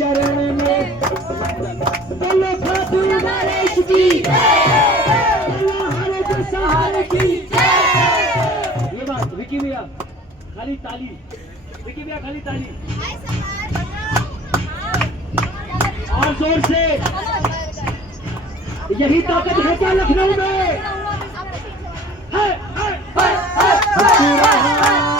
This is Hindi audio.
शरण में। बोलो खातू गणेश की बोलो हर जो सहारे की। ये बात विकी भैया खाली ताली, विकी भैया खाली ताली और जोर से। यही ताकत है क्या लखनऊ में? है, है, है, है, है, है, है, है, है,